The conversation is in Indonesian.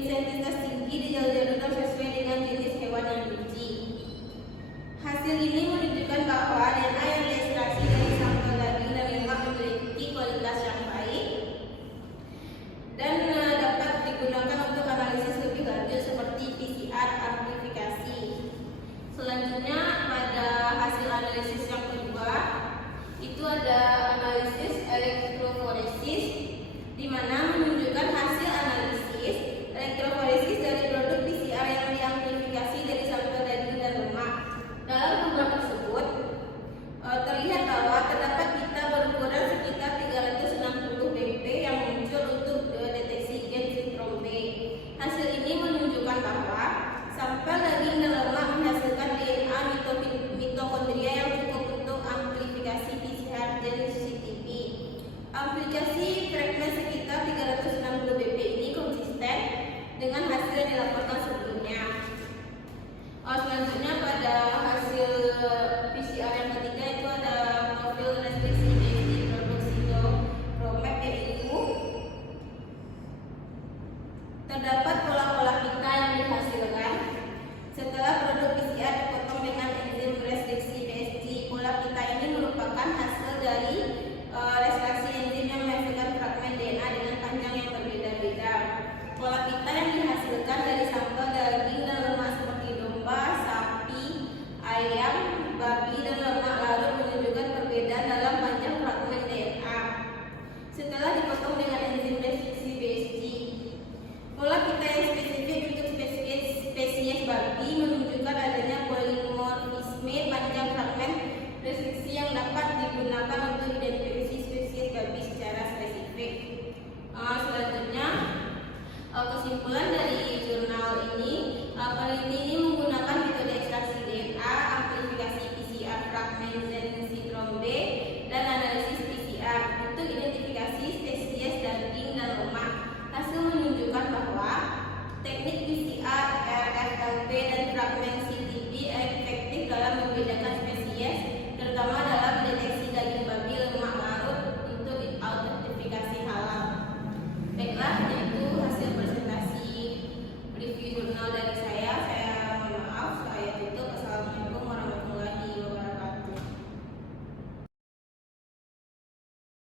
intensitas tinggi di jalur-jalur sesuai dengan jenis hewan yang diuji. Hasil ini menunjukkan bahwa DNA yang diekstraksi dari sampel daging dan lemak memiliki kualitas yang baik dan dapat digunakan untuk analisis lebih lanjut seperti PCR amplifikasi. Selanjutnya pada hasil analisis yang kedua itu ada analisis elektroforesis, di mana menunjukkan hasil analisis elektroforesis dari produk PCR yang diamplifikasi dari sampel daging dan lemak. Dalam gambar tersebut terlihat bahwa terdapat pita berukuran sekitar 360 pp yang muncul untuk deteksi gen sindrom B. Hasil ini menunjukkan bahwa sampel daging dan lemak menghasilkan DNA mitokondria yang cukup untuk amplifikasi PCR gen CTP. Aplikasi fragmen sekitar 360 pp ini konsisten dengan hasil yang dilaporkan sebelumnya. Selanjutnya pada hasil PCR yang ketiga itu ada profil restriksi dari produk Cytochromab, yaitu terdapat pola-pola pita yang dihasilkan setelah produk PCR dipotong dengan enzim restriksi BSG. Pola pita ini merupakan hasil dari reaksi enzim yang menghasilkan fragmen DNA dengan panjang yang berbeda-beda. Pola pita yang dihasilkan dari sampel daging dan lemak seperti domba, sapi, ayam, babi, dan lemak lalu menunjukkan perbedaan dalam panjang fragmen DNA setelah dipotong dengan enzim restriksi BSG. Pola pita yang spesifik untuk spesies babi menunjukkan adanya polimorfisme panjang fragmen restriksi yang dapat digunakan untuk identifikasi spesies babi secara spesifik. Selanjutnya, kesimpulan dari jurnal ini, peneliti ini menggunakan metode ekstraksi DNA, amplifikasi PCR fragmen gen sindrom B, dan analisis PCR untuk identifikasi spesies daging dan lemak. Hasil menunjukkan bahwa teknik PCR, RFLP, dan fragmen CTP efektif dalam membedakan